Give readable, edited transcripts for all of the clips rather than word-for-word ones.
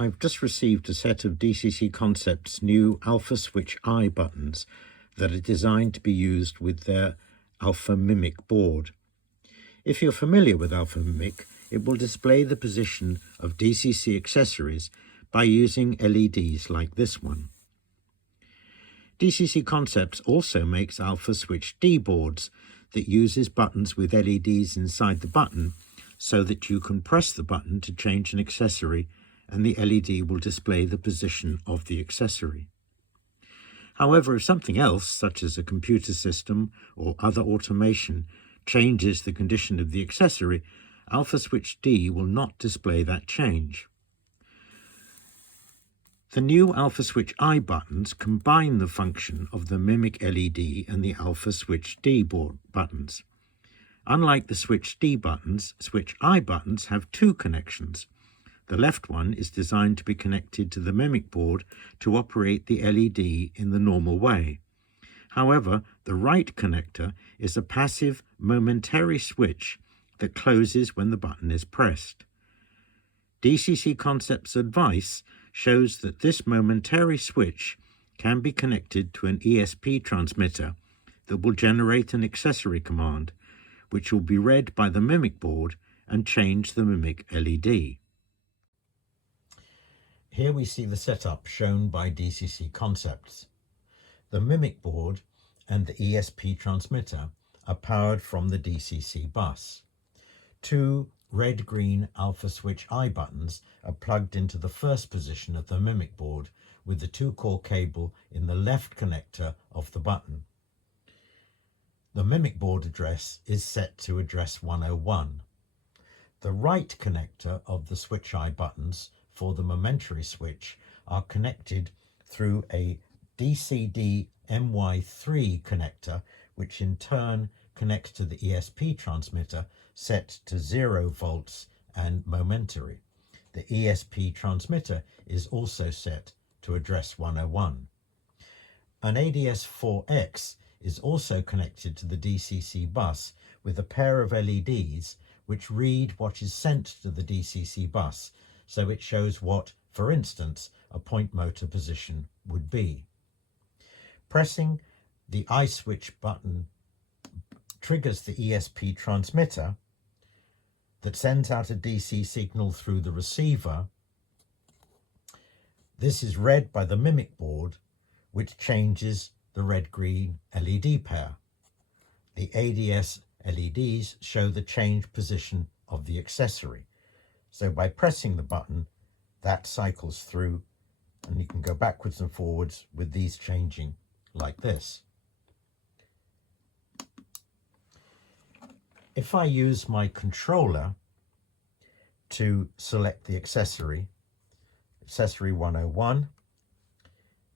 I've just received a set of DCCconcepts new Alpha Switch I buttons that are designed to be used with their Alpha Mimic board. If you're familiar with Alpha Mimic, it will display the position of DCC accessories by using LEDs like this one. DCCconcepts also makes Alpha Switch D boards that uses buttons with LEDs inside the button so that you can press the button to change an accessory and the LED will display the position of the accessory. However, if something else, such as a computer system or other automation, changes the condition of the accessory, Alpha Switch D will not display that change. The new Alpha Switch I buttons combine the function of the Mimic LED and the Alpha Switch D board buttons. Unlike the Switch D buttons, Switch I buttons have two connections. The left one is designed to be connected to the Mimic board to operate the LED in the normal way. However, the right connector is a passive, momentary switch that closes when the button is pressed. DCCconcepts advice shows that this momentary switch can be connected to an ESP transmitter that will generate an accessory command, which will be read by the Mimic board and change the Mimic LED. Here we see the setup shown by DCCconcepts. The Mimic board and the ESP transmitter are powered from the DCC bus. Two red-green Alpha Switch I buttons are plugged into the first position of the Mimic board with the 2-core cable in the left connector of the button. The Mimic board address is set to address 101. The right connector of the Switch I buttons for the momentary switch are connected through a DCD MY3 connector, which in turn connects to the ESP transmitter set to 0 volts and momentary. The ESP transmitter is also set to address 101. An ADS4X is also connected to the DCC bus with a pair of LEDs which read what is sent to the DCC bus, so it shows what, for instance, a point motor position would be. Pressing the I switch button triggers the ESP transmitter that sends out a DC signal through the receiver. This is read by the Mimic board, which changes the red-green LED pair. The ADS LEDs show the change position of the accessory. So by pressing the button, that cycles through and you can go backwards and forwards with these changing like this. If I use my controller to select the accessory 101,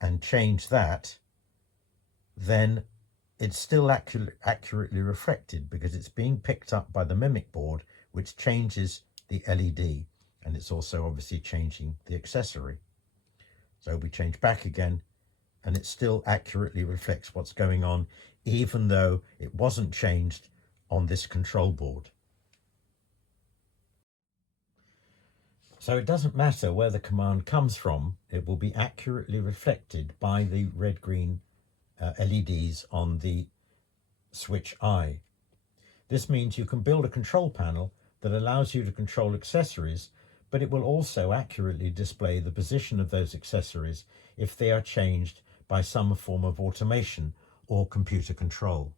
and change that, then it's still accurately reflected because it's being picked up by the Mimic board, which changes the LED, and it's also obviously changing the accessory. So we change back again and it still accurately reflects what's going on, even though it wasn't changed on this control board. So it doesn't matter where the command comes from, it will be accurately reflected by the red-green LEDs on the Switch I. This means you can build a control panel that allows you to control accessories, but it will also accurately display the position of those accessories if they are changed by some form of automation or computer control.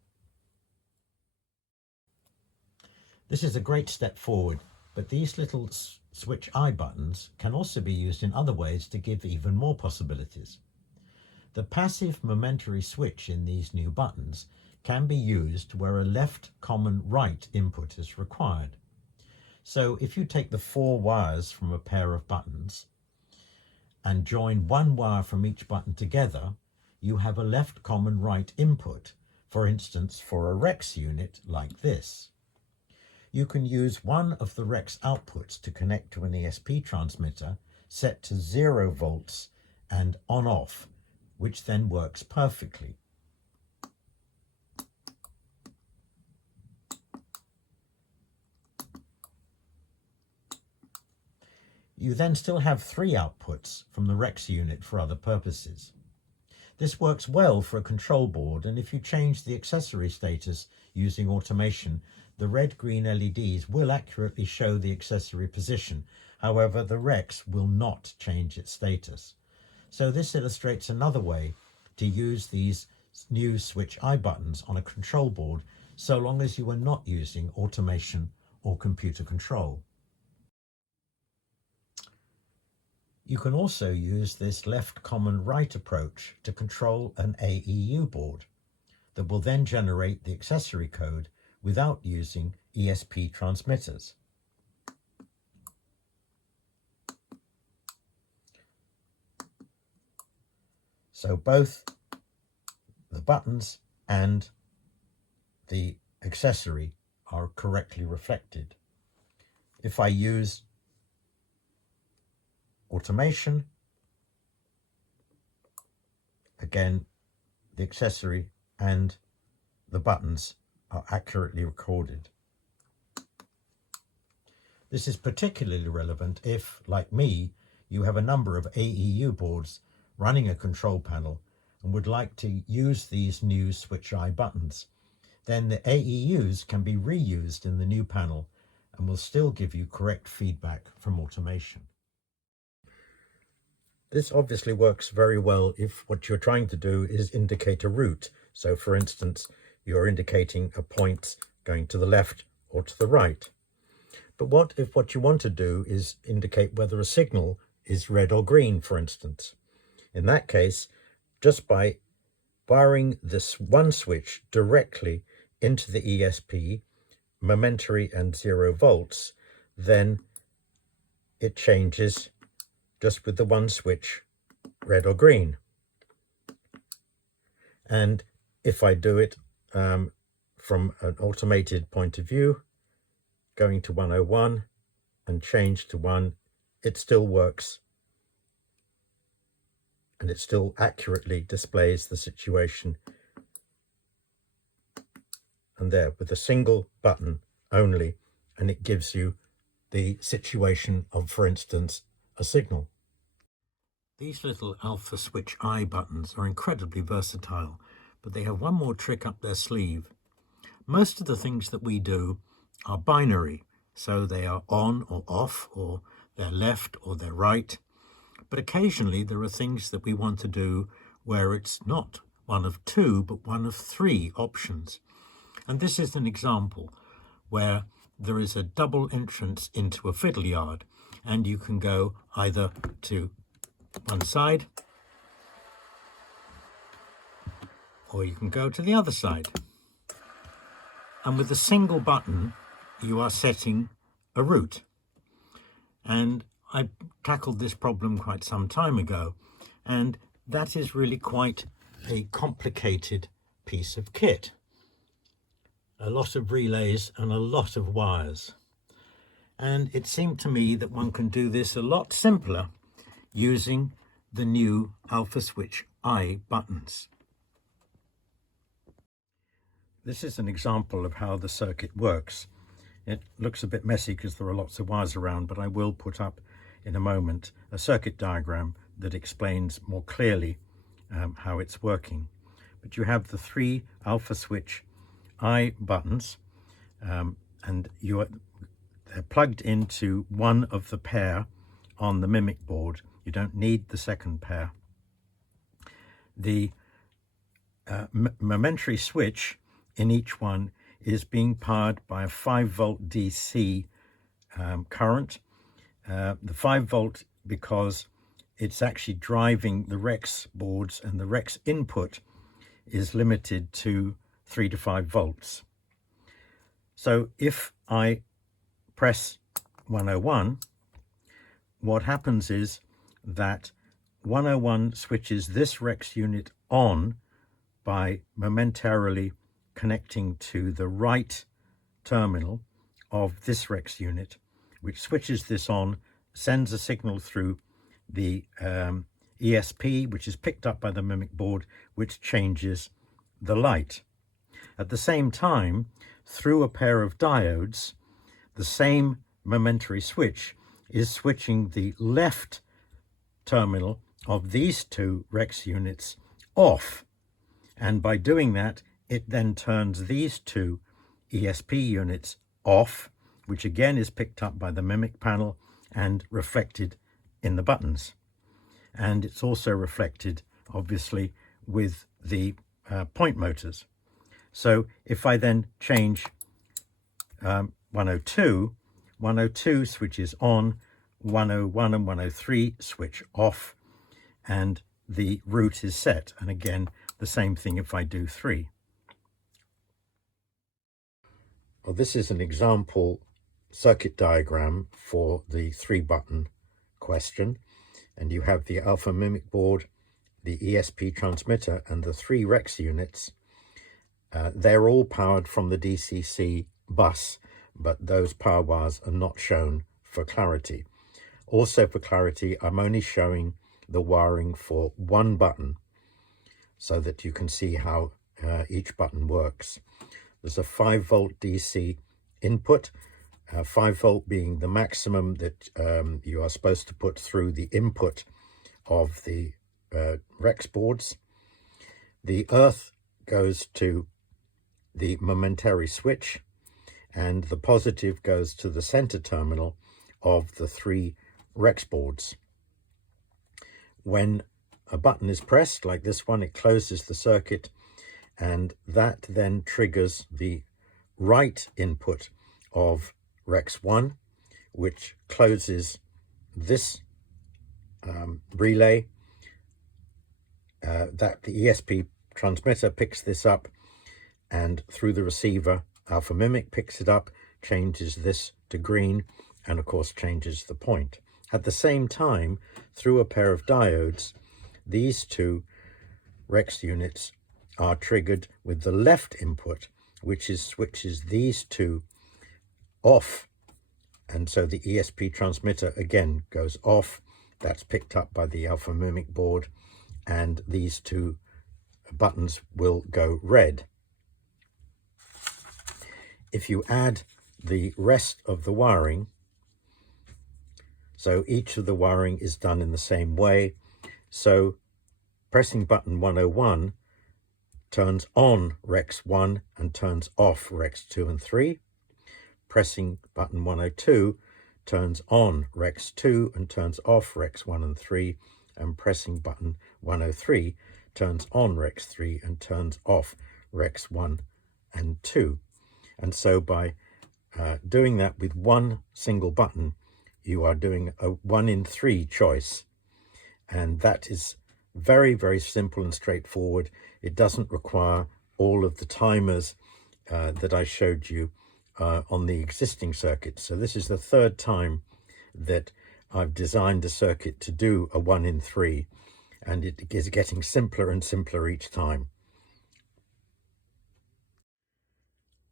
This is a great step forward, but these little Switch I buttons can also be used in other ways to give even more possibilities. The passive momentary switch in these new buttons can be used where a left common right input is required. So if you take the 4 wires from a pair of buttons and join 1 wire from each button together, you have a left common right input, for instance for a Rex unit like this. You can use one of the Rex outputs to connect to an ESP transmitter set to 0 volts and on-off, which then works perfectly. You then still have 3 outputs from the REX unit for other purposes. This works well for a control board, and if you change the accessory status using automation, the red-green LEDs will accurately show the accessory position. However, the REX will not change its status. So this illustrates another way to use these new switch I buttons on a control board, so long as you are not using automation or computer control. You can also use this left command right approach to control an AEU board that will then generate the accessory code without using ESP transmitters. So both the buttons and the accessory are correctly reflected. If I use automation, again, the accessory and the buttons are accurately recorded. This is particularly relevant if, like me, you have a number of AEU boards running a control panel and would like to use these new switch I buttons. Then the AEUs can be reused in the new panel and will still give you correct feedback from automation. This obviously works very well if what you're trying to do is indicate a route. So for instance, you're indicating a point going to the left or to the right. But what if what you want to do is indicate whether a signal is red or green, for instance? In that case, just by wiring this one switch directly into the ESP, momentary and 0 volts, then it changes just with the one switch, red or green. And if I do it from an automated point of view, going to 101 and change to 1, it still works and it still accurately displays the situation. And there, with a single button only, and it gives you the situation of, for instance, a signal. These little alpha switch I buttons are incredibly versatile, but they have one more trick up their sleeve. Most of the things that we do are binary, so they are on or off, or they're left or they're right. But occasionally there are things that we want to do where it's not one of 2, but one of 3 options. And this is an example where there is a double entrance into a fiddle yard, and you can go either to one side or you can go to the other side. And with a single button, you are setting a route. And I tackled this problem quite some time ago, and that is really quite a complicated piece of kit. A lot of relays and a lot of wires. And it seemed to me that one can do this a lot simpler using the new alpha switch I buttons. This is an example of how the circuit works. It looks a bit messy because there are lots of wires around, but I will put up in a moment a circuit diagram that explains more clearly how it's working. But you have the 3 alpha switch I buttons, and they're plugged into one of the pair on the Mimic board. You don't need the second pair. The momentary switch in each one is being powered by a 5-volt DC current. The 5-volt because it's actually driving the REX boards, and the REX input is limited to 3 to 5 volts. So if I press 101, what happens is that 101 switches this REX unit on by momentarily connecting to the right terminal of this REX unit, which switches this on, sends a signal through the ESP, which is picked up by the Mimic board, which changes the light. At the same time, through a pair of diodes, the same momentary switch is switching the left terminal of these two REX units off, and by doing that it then turns these two ESP units off, which again is picked up by the mimic panel and reflected in the buttons. And it's also reflected obviously with the point motors. So if I then change 102, 102 switches on, 101 and 103 switch off, and the route is set. And again, the same thing if I do 3. Well, this is an example circuit diagram for the 3-button question, and you have the alpha mimic board, the ESP transmitter, and the 3 REX units. They're all powered from the DCC bus, but those power wires are not shown for clarity. Also for clarity, I'm only showing the wiring for one button so that you can see how each button works. There's a 5-volt DC input, 5 volt being the maximum that you are supposed to put through the input of the REX boards. The earth goes to the momentary switch, and the positive goes to the center terminal of the 3 REX boards. When a button is pressed, like this one, it closes the circuit, and that then triggers the right input of REX 1, which closes this relay. That the ESP transmitter picks this up, and through the receiver, alpha mimic picks it up, changes this to green, and of course changes the point. At the same time, through a pair of diodes, these 2 REX units are triggered with the left input, which switches these 2 off, and so the ESP transmitter again goes off. That's picked up by the alpha mimic board, and these 2 buttons will go red. If you add the rest of the wiring, so each of the wiring is done in the same way. So pressing button 101 turns on REX 1 and turns off REX 2 and 3. Pressing button 102 turns on REX 2 and turns off REX 1 and 3. And pressing button 103 turns on REX 3 and turns off REX 1 and 2. And so by doing that with one single button, you are doing a 1 in 3 choice. And that is very, very simple and straightforward. It doesn't require all of the timers that I showed you on the existing circuit. So this is the 3rd time that I've designed a circuit to do a 1 in 3, and it is getting simpler and simpler each time.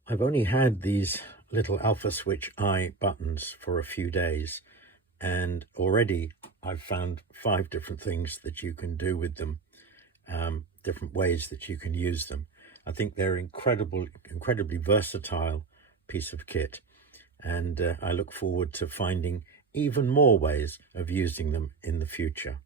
I've only had these little alpha switch I buttons for a few days, and already I've found 5 different things that you can do with them, different ways that you can use them. I think they're incredibly versatile piece of kit, and I look forward to finding even more ways of using them in the future.